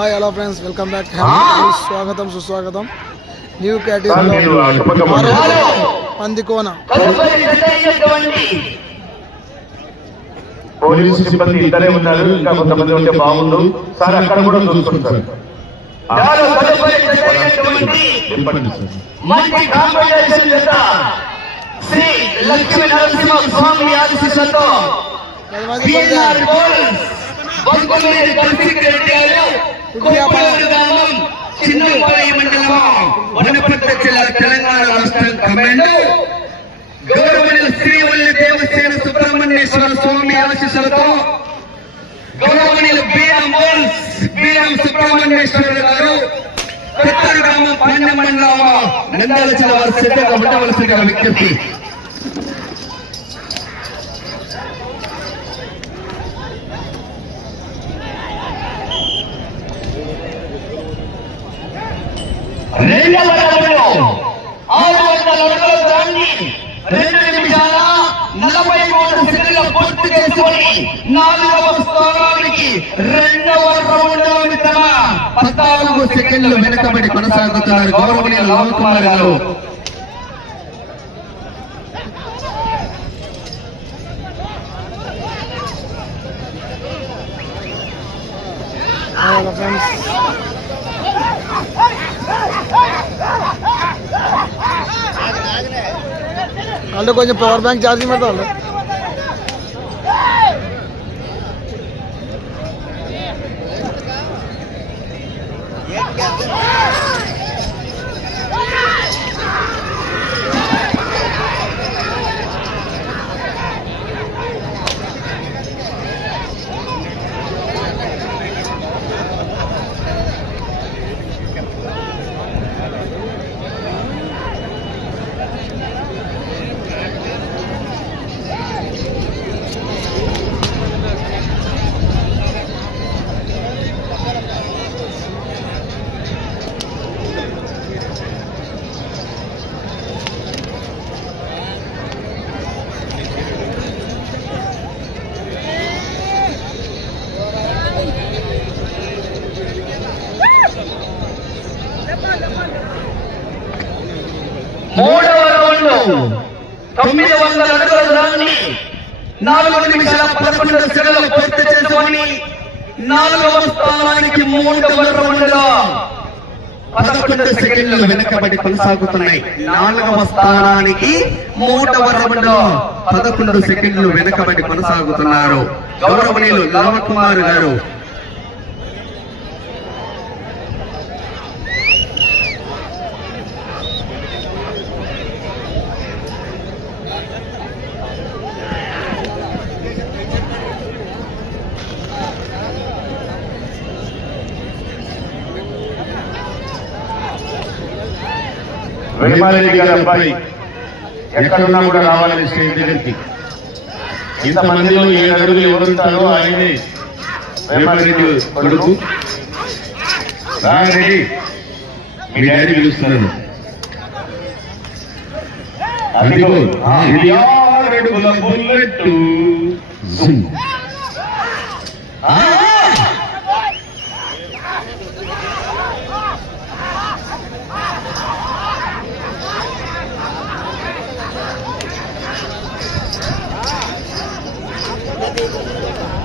Hi hello friends welcome back స్వాగతం సుస్వాగతం new కేటగిరీలో. పందికోన పోలీసు సిబ్బంది ఇద్దరే ఉన్నారు. ఇంకా కొంతమంది ఉంటే బాగుండు. సార్ అక్కడ కూడా మంచి కాంపిటీషన్ శ్రీ లక్ష్మీ నరసింహ స్వామి ఆశీస్సులతో గారు మండలం వనపర్తి జిల్లా తెలంగాణ రాష్ట్రం కమాండ్ గౌరవనీయ శ్రీవల్లి దేవసేన సుబ్రహ్మణ్యేశ్వర స్వామి ఆశీస్సులతో గౌరవనీయులు బిఎం బోల్స్ బిఎం సుబ్రహ్మణ్యేశ్వర గారు గ్రామం పాండ్య మండలం నంద్యాల జిల్లా సిద్ధంగా ఉండవలసిందిగా విజ్ఞప్తి రెండవ రౌండ్లో ఆరు వందల అడుగుల దాన్ని రెండు నిమిషాల నలభై మూడు సెకండ్ల పూర్తి చేసుకొని నాలుగవ స్థానానికి రెండవ రౌండ్ పద్నాలుగు సెకండ్లు వెనకబడి కొనసాగుతున్నారు గౌరవనీయ లవ్ కుమార్ గారు. హలో ఫ్రెండ్స్ అంటే కొంచెం పవర్ బ్యాంక్ ఛార్జింగ్ పెడతా వాళ్ళు మూడవ రౌండ్ తొమ్మిది వందల అడుగుల దూరాన్ని నాలుగు నిమిషాల పదకొండు సెకండ్లు పూర్తి చేసుకొని నాలుగవ స్థానానికి మూడవ రౌండ్లో పదకొండు సెకండ్లు వెనకబడి కొనసాగుతున్నాయి. నాలుగవ స్థానానికి మూడవ రౌండ్లో పదకొండు సెకండ్లు వెనకబడి కొనసాగుతున్నారు. గౌరవనీయులు లవకుమార్ గారు వేమారెడ్డి గారి అబ్బాయి. ఎక్కడున్నా కూడా రావాలని స్టేజ్ దగ్గరికి. ఇంతమందిలో ఏడు అడుగులు ఎవరుంటారో ఆయనే వేమారెడ్డి కొడుకు. రారెడ్డి మీ డాడీ పిలుస్తున్నారు అదిగో ఇది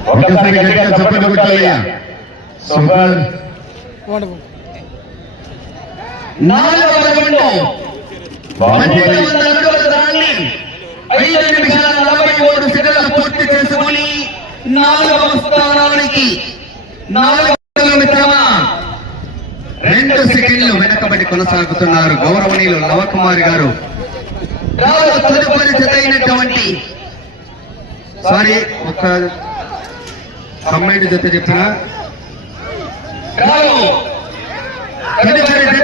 గట్టిగా చప్పట్లు కొట్టాలయ్యా సూపర్. ఐదు నిమిషాల నలభై మూడు సెకండ్లు పూర్తి చేసుకొని నాలుగవ స్థానానికి నాలుగవ మిత్రమా. రెండు సెకండ్లు వెనకబడి కొనసాగుతున్నారు గౌరవనీయులు నవకుమారి గారు. తదుపరి జత అయినటువంటి సారీ ఒక అమ్మాయి జత చెప్పిన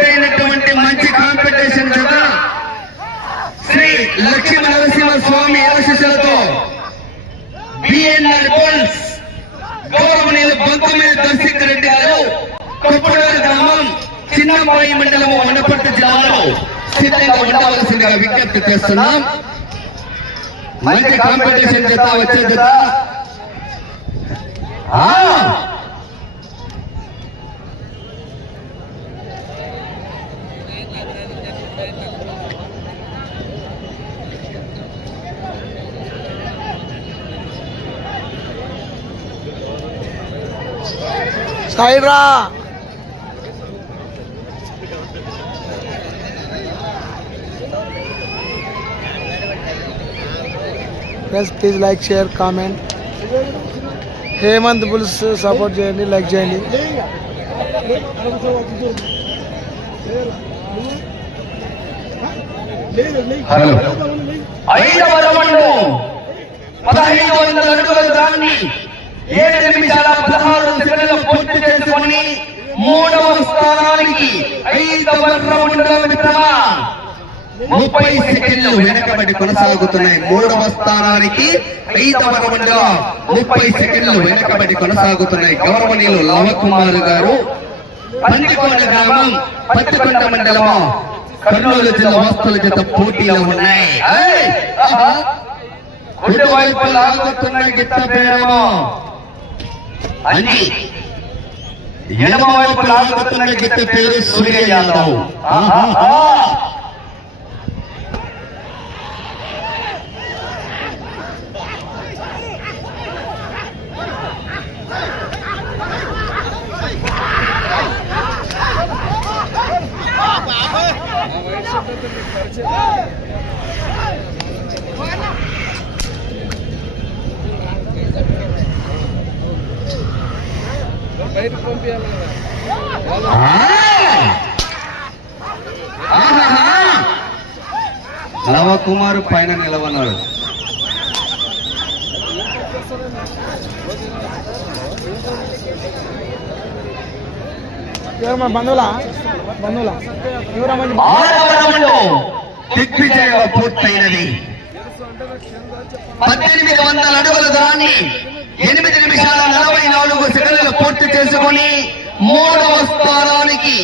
అయినటువంటి మంచి కాంపిటీషన్ జత శ్రీ లక్ష్మీ నరసింహ స్వామి ఆశీస్సులతో బిఎన్ఆర్ బోల్స్ గౌరవనీయులు బంకుమేలి దర్శక్ రెడ్డి గారు కొప్పడూరు గ్రామం చిన్నపాయి మండలము వనపర్తి జిల్లాలో సిద్ధంగా ఉండవలసిందిగా విజ్ఞప్తి చేస్తున్నాం. మంచి కాంపిటీషన్ జత వచ్చే జత சைட்ரா Guys, please like, share, comment. Hemanth bulls support చేయండి లైక్ చేయండి. హలో. ఐదవ రౌండ్ పదహైదు వందల అడుగుల దాన్ని ఏడు నిమిషాల పదహారు సెకండ్లు పూర్తి చేసుకొని మూడవ స్థానానికి ఐదవ మిత్రమా ముప్పై సెకండ్లు వెనకబడి కొనసాగుతున్నాయి మూడవ స్థానానికి ఐదవ రౌండ్ ముప్పై సెకండ్లు వెనకబడి కొనసాగుతున్నాయి గౌరవనీయులు లవకుమార్ గారు పందికొండ గ్రామం పత్తికొండ మండలం కర్నూలు జిల్లా వస్తువుల చేత పోటీలో ఉన్నాయి ఏయ్! ఆహా! కుడి లాగుతున్న గిత్త పేరేమో అని ఎడమ వైపు లాగుతున్న గిత్త పేరు సూర్య యాదవ్ ఆహా! నవకుమార్ పైన నిలవన్నాడు బంధువులా? బంధువులా? ఎవరా పూర్తయినది. పద్దెనిమిది వందల అడుగుల దాన్ని ఎనిమిది నిమిషాల నలభై నాలుగు సెకండ్లు పూర్తి చేసుకుని మూడవ స్థానానికి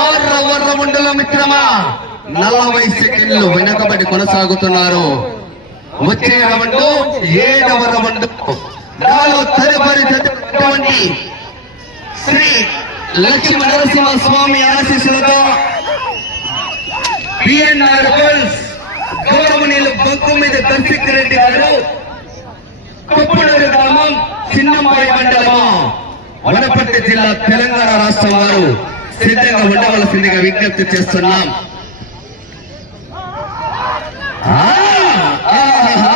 ఆరవ రౌండ్ల మిత్రమా నలభై సెకండ్లు వెనకబడి కొనసాగుతున్నారు. వచ్చే రౌండ్ ఏడవ రౌండ్ నాలో తదుపరి శ్రీ లక్ష్మీ నరసింహ స్వామి ఆశీస్సులతో బిఎన్ఆర్ గర్ల్స్ గౌరవనీయులు బొక్కు మీద దర్శక్ రెడ్డి గారు కొప్పుడూరు గ్రామం చిన్నమాయి మండలం వనపర్తి జిల్లా తెలంగాణ రాష్ట్రం వారు సిద్ధంగా ఉండవలసిందిగా విజ్ఞప్తి చేస్తున్నాం ఆ, ఆహా.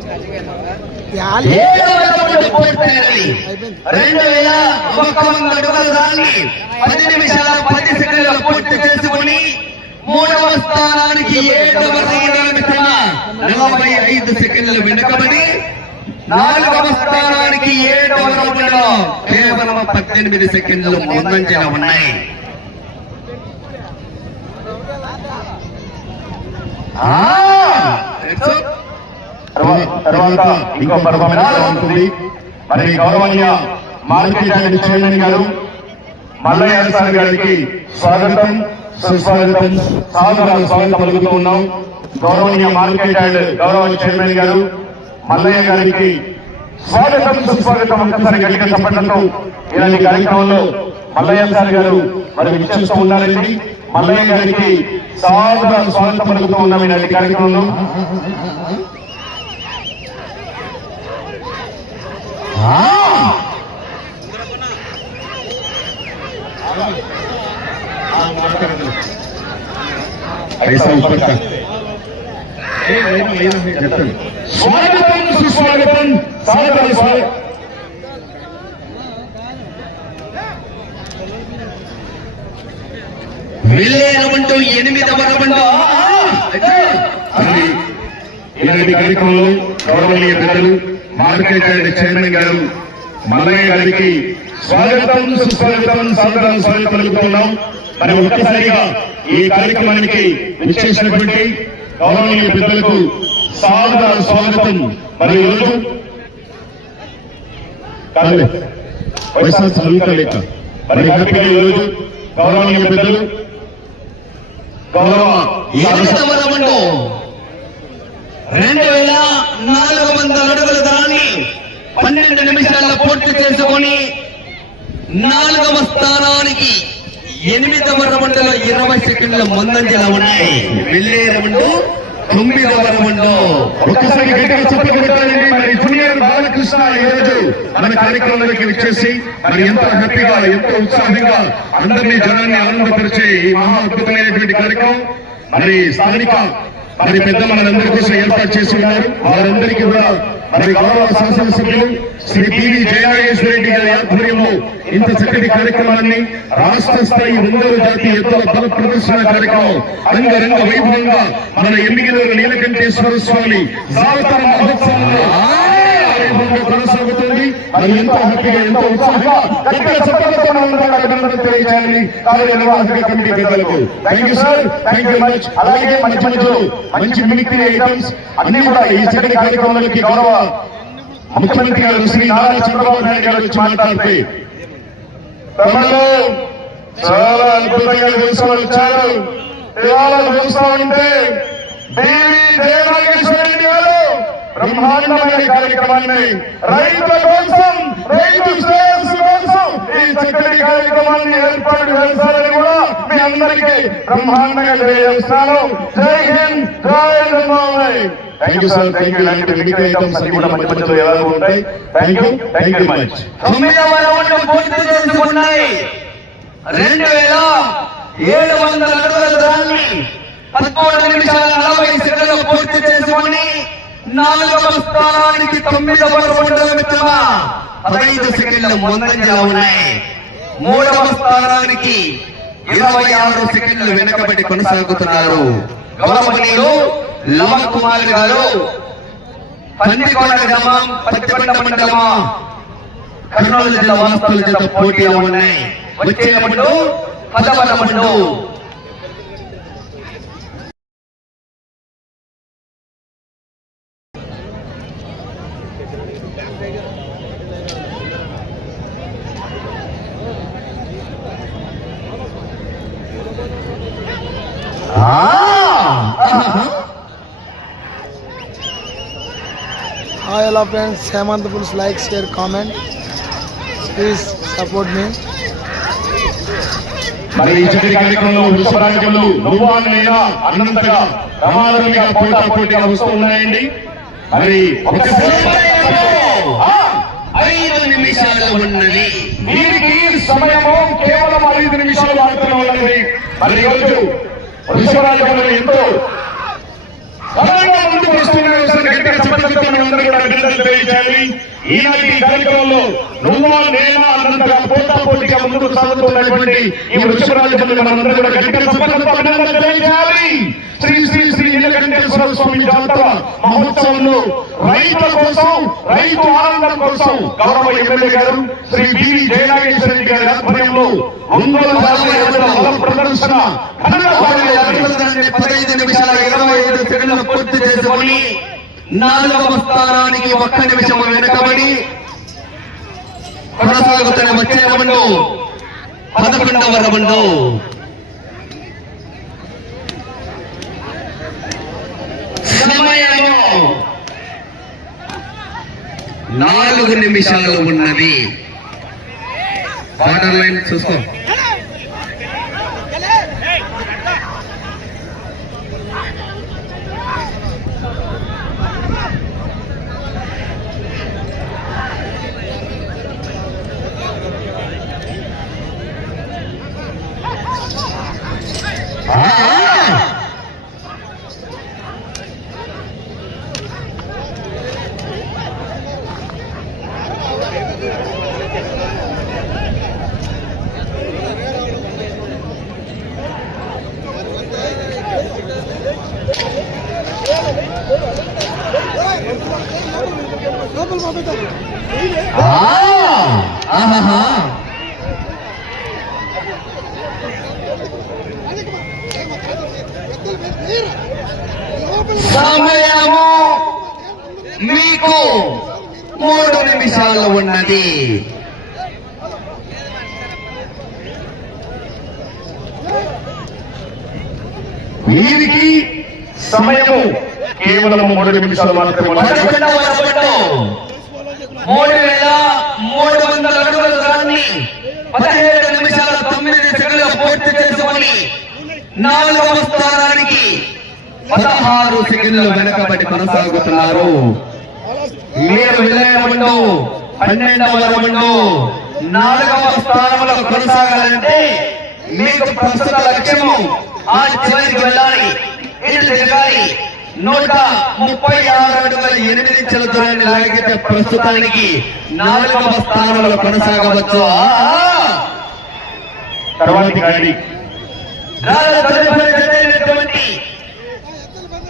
యాలి ఏడవ రెండు వేల ఒక్క వంద దాన్ని పది నిమిషాల పది సెకండ్లు పూర్తి చేసుకుని మూడవ స్థానానికి ఏడవ రౌండ్ నలభై ఐదు సెకండ్లు వెనుకబడి నాలుగవ స్థానానికి ఏడవ రౌండ్ కేవలం పద్దెనిమిది సెకండ్లు ముందంజల ఉన్నాయి. ఆ, తర్వాత ఇంకో ఉంటుంది? మరి గౌరవనీయ మార్కెట్ చైర్మన్ గారు మల్లయ్య సార్ గారికి స్వాగతం. సుస్వాగతం. సాగుగా స్వాగతం పలుకుతూ ఉన్నాం. గౌరవనీయ మార్కెట్ యార్డ్ గౌరవ చైర్మన్ గారు మల్లయ్య గారికి స్వాగతం సుస్వాగతం ఒక్కసారి గట్టిగా చెప్పడంతో ఇలాంటి కార్యక్రమంలో మల్లయ్య సార్ గారు మరి విచ్చేస్తూ ఉన్నారండి. మల్లయ్య గారికి సాగుగా స్వాగతం పలుకుతూ ఉన్నాం ఇలాంటి కార్యక్రమంలో. ఐసా ఉపస్థ స్వాగతం సుస్వాగతం. స్వాగతం స్వాగతం. విలేనమంటూ ఎనిమిదవ అది ఈనాటి కార్యక్రమంలో గౌరవనీయ పెద్దలు మార్కెట్ చైర్మన్ గారు మల్లయ్య గారికి స్వాగతం సుస్వాగతం సాధారణ స్వాగతం పలుకుతున్నాం. మరి ఒక్కసారిగా ఈ కార్యక్రమానికి విచ్చేసినటువంటి గౌరవనీయ పెద్దలకు సాధారణ స్వాగతం. మరి ఈరోజు లేక మరి హ్యాపీగా ఈరోజు గౌరవనీయ పెద్దలు. గౌరవ రెండు వేల నాలుగు వందల అడుగుల దాన్ని పన్నెండు నిమిషాల్లో పూర్తి చేసుకొని నాలుగవ స్థానానికి ఎనిమిదవ రౌండ్లో ఇరవై సెకండ్ల ముందంజలో ఉన్నాయి. వెళ్ళే రౌండ్ తొమ్మిదవ రౌండ్. ఒకసారి గట్టిగా చెప్పలు మరి జూనియర్ బాలకృష్ణ ఈరోజు మన కార్యక్రమంలోకి వచ్చేసి మరి ఎంతో హ్యాపీగా ఎంతో ఉత్సాహంగా అందరినీ జనాన్ని ఆనందపరిచే ఈ మహా అద్భుతమైనటువంటి కార్యక్రమం. మరి స్థానిక మరి పెద్ద మనందరి కోసం ఏర్పాటు చేసి ఉన్నారు. వారందరికీ కూడా మరి గౌరవ శాసనసభ్యులు శ్రీ పివి జయనాగేశ్వర రెడ్డి గారి ఆధ్వర్యంలో ఇంత చక్కటి కార్యక్రమాన్ని రాష్ట్ర స్థాయి ఒంగోలు జాతి ఎత్తుల బల ప్రదర్శన కార్యక్రమం అంగరంగ వైభవంగా మన ఎమ్మిగినూరు నీలకంఠేశ్వర స్వామి జాతర మహోత్సవంలో కొనసాగుతుంది. మరి ఎంతో హ్యాపీగా ఎంతో ఉత్సాహంగా మనందరం అభినందనలు తెలియజేయాలని కార్యనిర్వాహక కమిటీ పెద్దలకు. Thank you sir thank you much అలాగే మంచి మంచి మంచి మిమిక్రీ ఐటమ్స్ అన్ని కూడా ఈ చక్కటి కార్యక్రమాలకి గౌరవ ముఖ్యమంత్రి గారు శ్రీ నారా చంద్రబాబు నాయుడు గారు వచ్చి మాట్లాడితే. తమలో చాలా అద్భుతంగా తెలుసుకొని వచ్చారు. ఇవాళ చూస్తా ఉంటే దేవి జయనాగేశ్వర రెడ్డి గారు. బ్రహ్మాండమైన కార్యక్రమాన్ని రైతుల కోసం రైతు శ్రేయస్సు కోసం ఈ చక్కటి కార్యక్రమాన్ని ఏర్పాటు చేస్తారని కూడా మీ అందరికీ బ్రహ్మాండంగా తెలియజేస్తాను. జై హింద్ జై జన్మాబాయ్ thank you sir thank you ఇలాంటి మిమిక్రీ ఐటమ్స్ అన్ని కూడా మంచి మంచి ఎలా ఉంటాయి? Thank you thank you much తొమ్మిదవ రౌండ్ పూర్తి చేసుకున్నాయి. రెండు వేల ఏడు వందల అడుగుల దూరాన్ని పదకొండు నిమిషాల నలభై సెకండ్లు పూర్తి చేసుకొని నాలుగవ స్థానానికి తొమ్మిదవ రౌండ్ మిత్రమా? పదహైదు సెకండ్ల ముందంజలో ఉన్నాయి. మూడవ స్థానానికి ఇరవై ఆరు సెకండ్లు వెనకబడి కొనసాగుతున్నారు. గౌరవనీయులు లవ కుమార్ గారు పందికొండ గ్రామం పత్తికొండ మండలం కర్నూలు జిల్లా వాస్తవుల చేత పోటీలు ఉన్నాయి. వచ్చేటప్పుడు పదవరమండు hello friends Hemanth bulls like share comment please support మీ మరి ఈ చక్కటి కార్యక్రమంలో అన్నంతగా ప్రమాదంగా పోటా పోటీగా వస్తూ ఉన్నాయండి. మరి ఐదు నిమిషాలు ఉన్నది. వీరికి సమయము కేవలం ఐదు నిమిషాలు మాత్రమే ఉన్నది. మరి ఈరోజు విశ్వరాజ్యంలో ఎంతో వస్తున్న ఒకసారి గట్టిగా చెప్పడంతో కూడా అభినందనలు తెలియజేయాలి. ఈనాటి కార్యక్రమంలో అన్నంతగా పోటా పోటీగా ముందుకు సాగుతున్నటువంటి ఈ మనందరూ కూడా గట్టిగా అభినందనలు తెలియజేయాలి. శ్రీ శ్రీ శ్రీ నీలకంఠేశ్వర స్వామి జాతర మహోత్సవంలో రైతుల కోసం రైతు ఆనందం కోసం గౌరవ ఎమ్మెల్యే గారు శ్రీ బివి జయనాగేశ్వర రెడ్డి గారి ఆధ్వర్యంలో ఒంగోలు బల ప్రదర్శన పదహైదు నిమిషాల ఇరవై ఐదు పూర్తి చేసుకొని నాలుగవ స్థానానికి ఒక్క నిమిషం వెనకబడి కొనసాగుతున్న వచ్చే రౌండు పదకొండవ రౌండు. సమయము నాలుగు నిమిషాలు ఉన్నది. బార్డర్ లైన్ చూసుకో. Ah! Ah! Ah! ah. నిమిషాలు ఉన్నది వీరికి సమయము కేవలం మూడు నిమిషాలు మాత్రమే. మూడు వేల మూడు వందల అడుగుల దాన్ని పదిహేడు నిమిషాల తొమ్మిది సెకండ్లు పూర్తి చేసుకొని నాలుగవ స్థానానికి పదహారు సెకండ్లు వెనకబడి కొనసాగుతున్నారు. మీరు విలయముండవు పన్నెండవ నాలుగవ స్థానంలో కొనసాగాలంటే మీకు ప్రస్తుత లక్ష్యము ఆ చివరికి వెళ్ళాలి. ఇటు తిరగాలి. నూట ముప్పై ఆరు అడుగుల ఎనిమిది దూరాన్ని లాగితే ప్రస్తుతానికి నాలుగవ స్థానంలో కొనసాగవచ్చు! తర్వాతి గాడి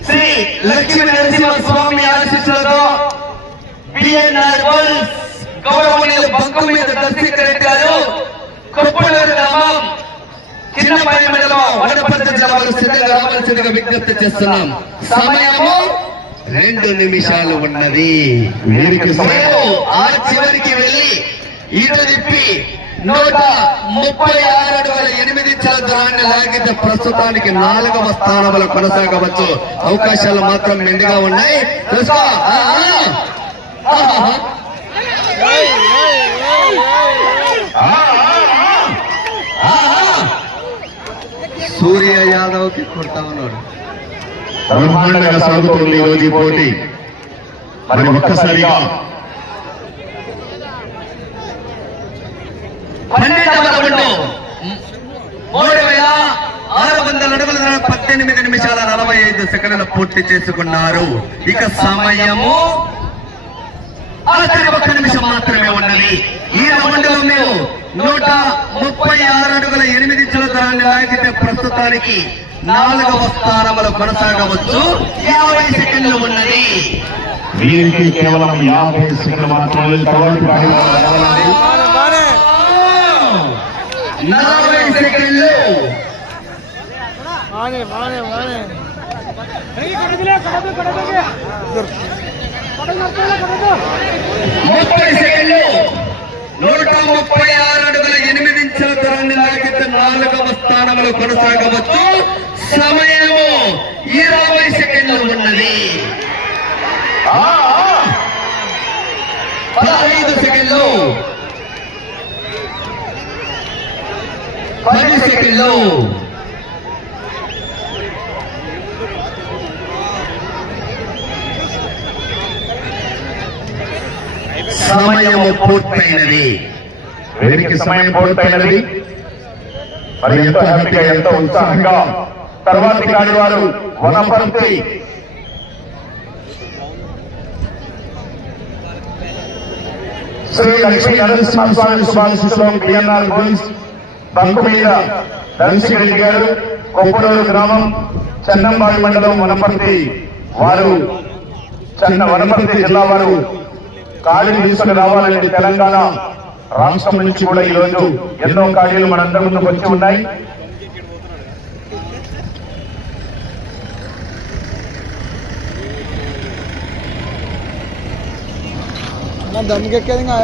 శ్రీ లక్ష్మీ నరసింహ స్వామి ఆశీస్సులతో బిఎన్ఆర్ గౌరవనీయ గౌరవనీయులు మీద దర్శక రెడ్డి గారు కొప్పులూరు గ్రామం చిన్నపల్లి మండలం వడపర్తి జిల్లా వారు సిద్ధంగా రావాల్సిందిగా విజ్ఞప్తి చేస్తున్నాం. సమయము రెండు నిమిషాలు ఉన్నది. వీరికి సమయం ఆ చివరికి వెళ్ళి ఇటు తిప్పి నూట ముప్పై ఆరు అడుగుల ఎనిమిది ఇంచుల దూరాన్ని లాగితే ప్రస్తుతానికి నాలుగవ స్థానంలో కొనసాగవచ్చు. అవకాశాలు మాత్రం మెండుగా ఉన్నాయి. తెలుసా సూర్య యాదవ్కి కొడతా ఉన్నాడు. బ్రహ్మాండంగా సాగుతుంది ఈరోజు ఈ పోటీ. మరి ఒక్కసారిగా మూడు వేల ఆరు వందల అడుగుల పద్దెనిమిది నిమిషాల నలభై ఐదు సెకండ్లు పూర్తి చేసుకున్నారు. ఇక సమయము మాత్రమే ఉన్నది. ఈ రౌండ్లో మేము నూట ముప్పై ఆరు అడుగుల ఎనిమిది ఇంచుల దూరాన్ని లాగితే ప్రస్తుతానికి నాలుగవ స్థానంలో కొనసాగవచ్చు. యాభై సెకండ్లు ఉన్నది. వీరికి కేవలం యాభై సెకండ్లు మాత్రమే. నలభై సెకండ్లు. మానే మానే మానే. ముప్పై సెకండ్లు. నూట ముప్పై ఆరు అడుగుల ఎనిమిది ఇంచుల దూరాన్ని లాగితే నాలుగవ స్థానంలో కొనసాగవచ్చు. సమయము ఇరవై సెకండ్లు ఉన్నది. పదహైదు సెకండ్లు. పది సెకండ్లు. సమయము పూర్తయినది. వీరికి సమయం పూర్తయినది? మరి ఎంతో హ్యాపీగా ఎంతో ఉత్సాహంగా తర్వాతి గాడి వారు వనపర్తి. శ్రీ లక్ష్మీ నరసింహస్వామి శుభాశిస్సులో బిఎన్ఆర్ పోలీస్ బంకు మీద ధనశిరెడ్డి గారు కొప్పడూరు గ్రామం చెన్నంబాడి మండలం వనపర్తి వారు చెన్న వనపర్తి జిల్లా వారు ఖాళీని తీసుకుని రావాలని తెలంగాణ రాష్ట్రం నుంచి కూడా ఈ రోజు ఎన్నో ఖాళీలు మనందరి ముందుకు వచ్చి ఉన్నాయి. దమ్ముకెక్కేది ఇంకా